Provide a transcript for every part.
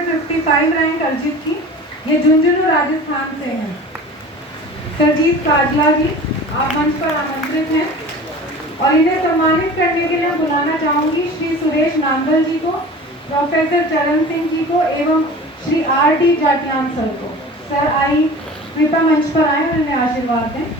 155 rank अर्जित की। ये झुंझुनू राजस्थान से हैं। सरजीत काजला जी, आप मंच पर आमंत्रित हैं और इन्हें सम्मानित करने के लिए बुलाना चाहूंगी श्री सुरेश नांगल जी को, प्रोफेसर चरण सिंह जी को एवं श्री R.D. जाटियान सर को। सर आई कृपया मंच पर आए और इन्हें आशीर्वाद दें।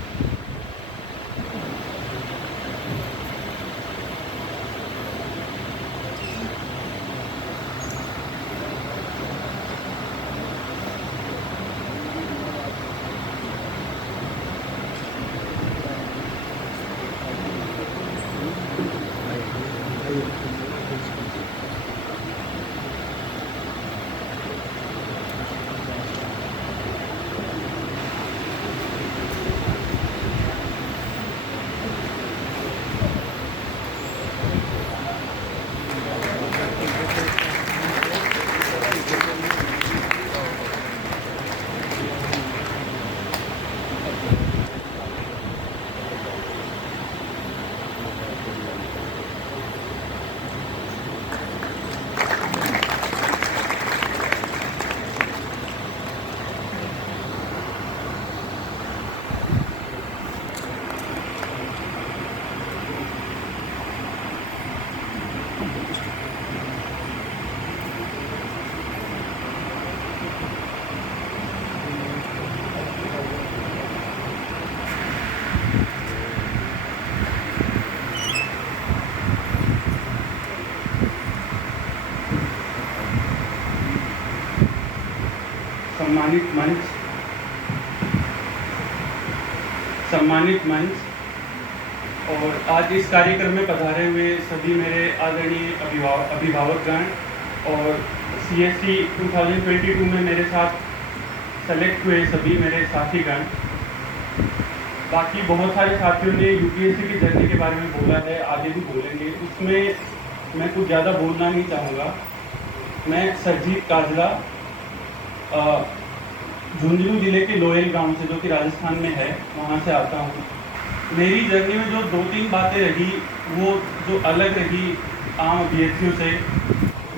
सम्मानित मंच और आज इस कार्यक्रम में पधारे हुए सभी मेरे आदरणीय अभिभावकगण और CSC 2022 में मेरे साथ सेलेक्ट हुए सभी मेरे साथीगण। बाकी बहुत सारे साथियों ने UPSC की जर्नी के बारे में बोला है, आगे भी बोलेंगे, उसमें मैं कुछ ज़्यादा बोलना नहीं चाहूँगा। मैं सरजीत काजला झुंझुनू जिले के लोयल गांव से, जो कि राजस्थान में है, वहाँ से आता हूँ। मेरी जर्नी में जो 2-3 बातें रही, वो जो अलग रही आम अभ्यर्थियों से,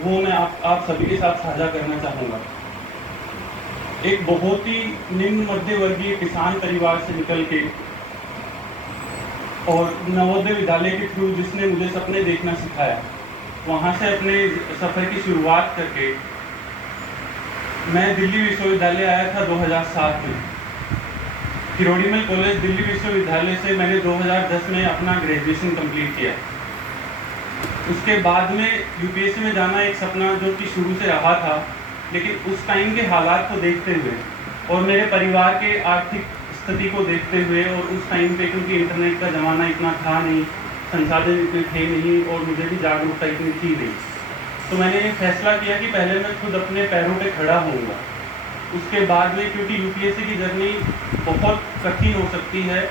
वो मैं आप सभी के साथ साझा करना चाहूँगा। एक बहुत ही निम्न मध्य वर्गीय किसान परिवार से निकल के और नवोदय विद्यालय के थ्रू जिसने मुझे सपने देखना सिखाया, वहाँ से अपने सफ़र की शुरुआत करके मैं दिल्ली विश्वविद्यालय आया था 2007 में। किरोड़ीमल कॉलेज दिल्ली विश्वविद्यालय से मैंने 2010 में अपना ग्रेजुएशन कंप्लीट किया। उसके बाद में UPSC में जाना एक सपना जो कि शुरू से रहा था, लेकिन उस टाइम के हालात को देखते हुए और मेरे परिवार के आर्थिक स्थिति को देखते हुए और उस टाइम पे क्योंकि इंटरनेट का ज़माना इतना था नहीं, संसाधन इतने थे नहीं और मुझे भी जागरूकता इतनी थी नहीं, तो मैंने ये फैसला किया कि पहले मैं खुद अपने पैरों पे खड़ा होऊंगा। उसके बाद में, क्योंकि UPSC की जर्नी बहुत कठिन हो सकती है,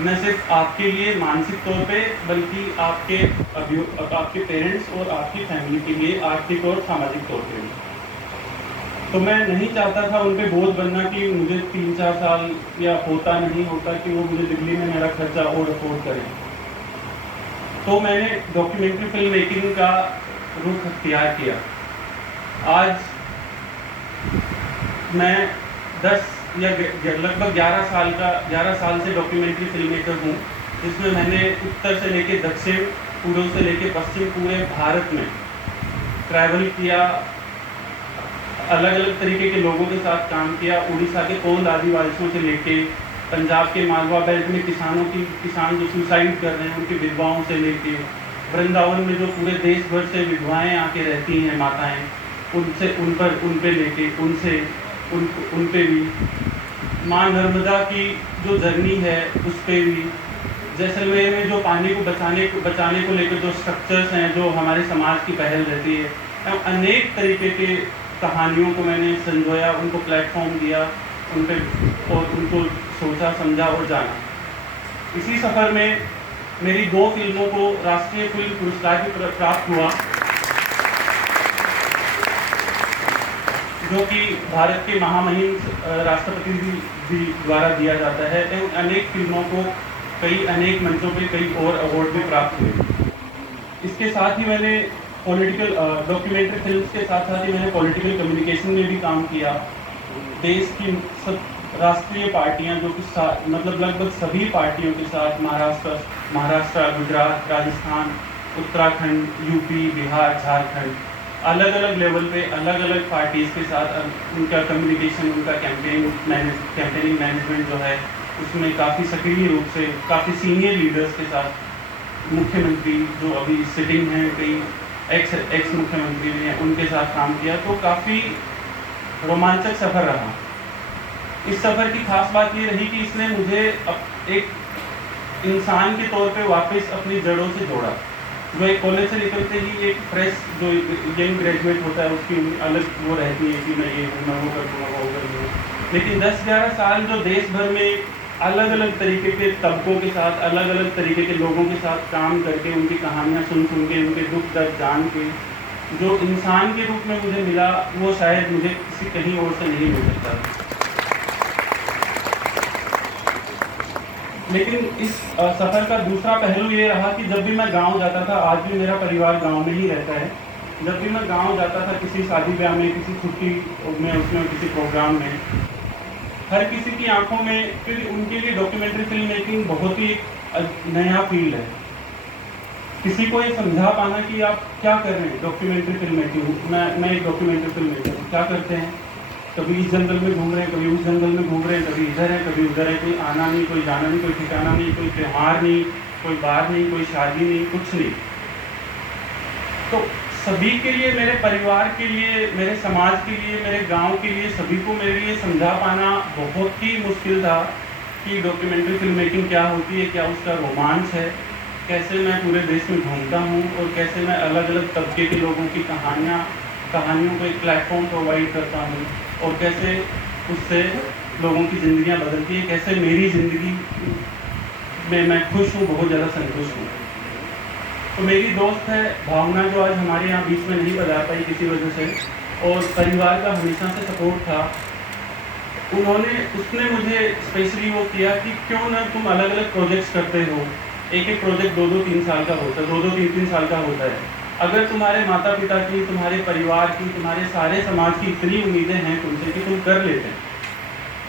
न सिर्फ आपके लिए मानसिक तौर पे, बल्कि आपके पेरेंट्स और आपकी फैमिली के लिए आर्थिक और सामाजिक तौर पे भी। तो मैं नहीं चाहता था उन पे बोझ बनना कि मुझे 3-4 साल या होता नहीं होता कि वो मुझे दिल्ली में मेरा खर्चा और अफोर्ड करें। तो मैंने डॉक्यूमेंट्री फिल्म मेकिंग का रुख अख्तियार किया। आज मैं 10 या लगभग 11 साल से डॉक्यूमेंट्री फिल्म मेकर हूँ, जिसमें मैंने उत्तर से लेके दक्षिण, पूर्व से लेके पश्चिम, पूरे भारत में ट्रैवल किया, अलग अलग तरीके के लोगों के साथ काम किया। उड़ीसा के कोंड आदिवासियों से लेके पंजाब के मालवा बेल्ट में किसान जो सुसाइड कर रहे हैं, उनकी विधवाओं से लेके वृंदावन में जो पूरे देश भर से विधवाएं आके रहती हैं, माताएं, उन पे भी, माँ नर्मदा की जो जर्नी है उस पे भी, जैसलमेर में जो पानी को बचाने को लेकर जो स्ट्रक्चर्स हैं, जो हमारे समाज की पहल रहती है, अनेक तरीके के कहानियों को मैंने संजोया, उनको प्लेटफॉर्म दिया, उन पे और उनको सोचा, समझा और जाना। इसी सफ़र में मेरी 2 फिल्मों को राष्ट्रीय फिल्म पुरस्कार भी प्राप्त हुआ, जो कि भारत के महामहिम राष्ट्रपति जी द्वारा दिया जाता है, एवं अनेक फिल्मों को अनेक मंचों पे कई और अवार्ड भी प्राप्त हुए। इसके साथ ही मैंने पॉलिटिकल डॉक्यूमेंट्री फिल्म्स के साथ साथ ही मैंने पॉलिटिकल कम्युनिकेशन में भी काम किया। देश की सब राष्ट्रीय पार्टियां जो कि मतलब लगभग सभी पार्टियों के साथ महाराष्ट्र, गुजरात, राजस्थान, उत्तराखंड, यूपी, बिहार, झारखंड, अलग अलग लेवल पे अलग अलग पार्टीज़ के साथ उनका कम्युनिकेशन, उनका कैंपेनिंग मैनेजमेंट जो है उसमें काफ़ी सक्रिय रूप से काफ़ी सीनियर लीडर्स के साथ, मुख्यमंत्री जो अभी सिटिंग हैं, कई एक्स मुख्यमंत्री ने उनके साथ काम किया। तो काफ़ी रोमांचक सफ़र रहा। इस सफ़र की खास बात ये रही कि इसने मुझे एक इंसान के तौर पे वापस अपनी जड़ों से जोड़ा। जो एक कॉलेज से निकलते ही एक फ्रेश जो यंग ग्रेजुएट होता है उसकी अलग वो रहती है कि मैं ये हूँ, मैं वो कर दूँगा, वो कर दूँगा। लेकिन 10-11 साल जो देश भर में अलग अलग तरीके के तबकों के साथ, अलग अलग तरीके के लोगों के साथ काम करके, उनकी कहानियाँ सुन के, उनके दुख दर्द जान के, जो इंसान के रूप में मुझे मिला वो शायद मुझे किसी कहीं और से नहीं मिल सकता। लेकिन इस सफ़र का दूसरा पहलू ये रहा कि जब भी मैं गांव जाता था, आज भी मेरा परिवार गांव में ही रहता है, जब भी मैं गांव जाता था किसी शादी ब्याह में, किसी छुट्टी में, उसमें किसी प्रोग्राम में, हर किसी की आंखों में, क्योंकि उनके लिए डॉक्यूमेंट्री फिल्म मेकिंग बहुत ही नया फील्ड है। किसी को ये समझा पाना कि आप क्या कर रहे हैं डॉक्यूमेंट्री फिल्म मेकिंग, मैं एक डॉक्यूमेंट्री फिल्म मेकर हूँ, क्या करते हैं, कभी इस जंगल में घूम रहे हैं, कभी उस जंगल में घूम रहे हैं, कभी इधर है, कभी उधर है, कोई आना नहीं, कोई जाना नहीं, कोई ठिकाना नहीं, कोई त्यौहार नहीं, कोई बार नहीं, कोई शादी नहीं, कुछ नहीं। तो सभी के लिए, मेरे परिवार के लिए, मेरे समाज के लिए, मेरे गांव के लिए, सभी को मेरे लिए समझा पाना बहुत ही मुश्किल था कि डॉक्यूमेंट्री फिल्म मेकिंग क्या होती है, क्या उसका रोमांच है, कैसे मैं पूरे देश में घूमता हूँ और कैसे मैं अलग अलग तबके के लोगों की कहानियों को एक प्लेटफॉर्म प्रोवाइड करता हूँ और कैसे उससे लोगों की ज़िंदगियाँ बदलती है, कैसे मेरी ज़िंदगी में मैं खुश हूँ, बहुत ज़्यादा संतुष्ट हूँ। तो मेरी दोस्त है भावना, जो आज हमारे यहाँ बीच में नहीं बजा पाई किसी वजह से, और परिवार का हमेशा से सपोर्ट था। उसने मुझे स्पेशली वो किया कि क्यों ना तुम अलग अलग प्रोजेक्ट्स करते हो, एक प्रोजेक्ट 2-3 साल का होता है, 2-3 साल का होता है। अगर तुम्हारे माता पिता की, तुम्हारे परिवार की, तुम्हारे सारे समाज की इतनी उम्मीदें हैं तुमसे कि तुम कर लेते हैं,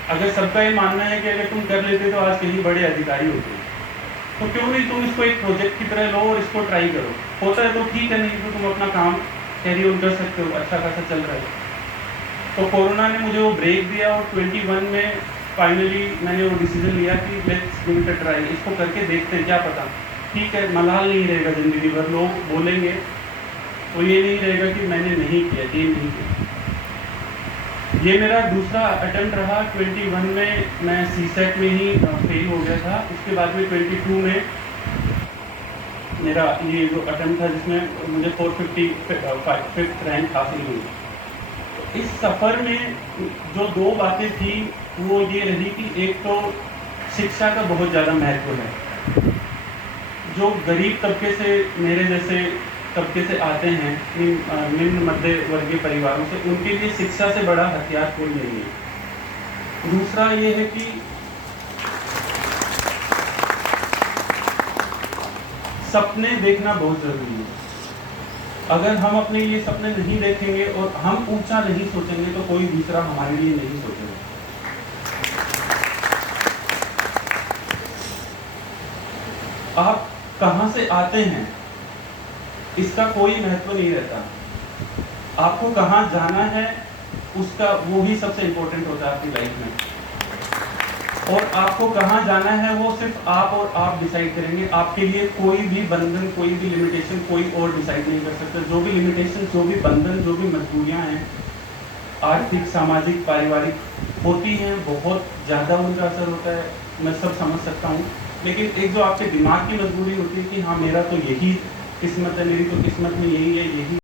अगर सबका ये मानना है कि अगर तुम कर लेते तो आज कहीं बड़े अधिकारी होते, तो क्यों नहीं तुम इसको एक प्रोजेक्ट की तरह लो और इसको ट्राई करो। होता है तो ठीक है, नहीं तो तुम अपना काम कैरी ऑन कर सकते हो, अच्छा खासा चल रहा है। तो कोरोना ने मुझे वो ब्रेक दिया और 21 में फाइनली मैंने वो डिसीजन लिया कि let's give it a try, इसको करके देखते हैं, क्या पता। ठीक है, मलाल नहीं रहेगा ज़िंदगी भर, लोग बोलेंगे तो ये नहीं रहेगा कि मैंने नहीं किया, ये नहीं किया। ये मेरा दूसरा अटेम्प्ट रहा। 21 में मैं CSET में ही फेल हो गया था। उसके बाद में 22 में मेरा ये जो अटेम्प्ट था जिसमें मुझे 455th रैंक हासिल हुई। तो इस सफ़र में जो 2 बातें थी वो ये रही कि एक तो शिक्षा का बहुत ज़्यादा महत्व है। जो गरीब तबके से, मेरे जैसे तबके से आते हैं, निम्न मध्य वर्गीय परिवारों से, उनके लिए शिक्षा से बड़ा हथियार कोई नहीं है। दूसरा ये है कि सपने देखना बहुत ज़रूरी है। अगर हम अपने लिए सपने नहीं देखेंगे और हम ऊंचा नहीं सोचेंगे तो कोई दूसरा हमारे लिए नहीं सोचेगा। आप कहाँ से आते हैं इसका कोई महत्व नहीं रहता, आपको कहाँ जाना है उसका, वो ही सबसे इम्पोर्टेंट होता है आपकी लाइफ में। और आपको कहाँ जाना है वो सिर्फ आप और आप डिसाइड करेंगे। आपके लिए कोई भी बंधन, कोई भी लिमिटेशन कोई और डिसाइड नहीं कर सकता। जो भी लिमिटेशन, जो भी बंधन, जो भी मजबूरियाँ हैं, आर्थिक, सामाजिक, पारिवारिक होती हैं, बहुत ज़्यादा उनका असर होता है, मैं सब समझ सकता हूँ। लेकिन एक जो आपके दिमाग की मजबूरी होती है कि हाँ मेरा तो यही किस्मत है, मेरी तो किस्मत में यही है, यही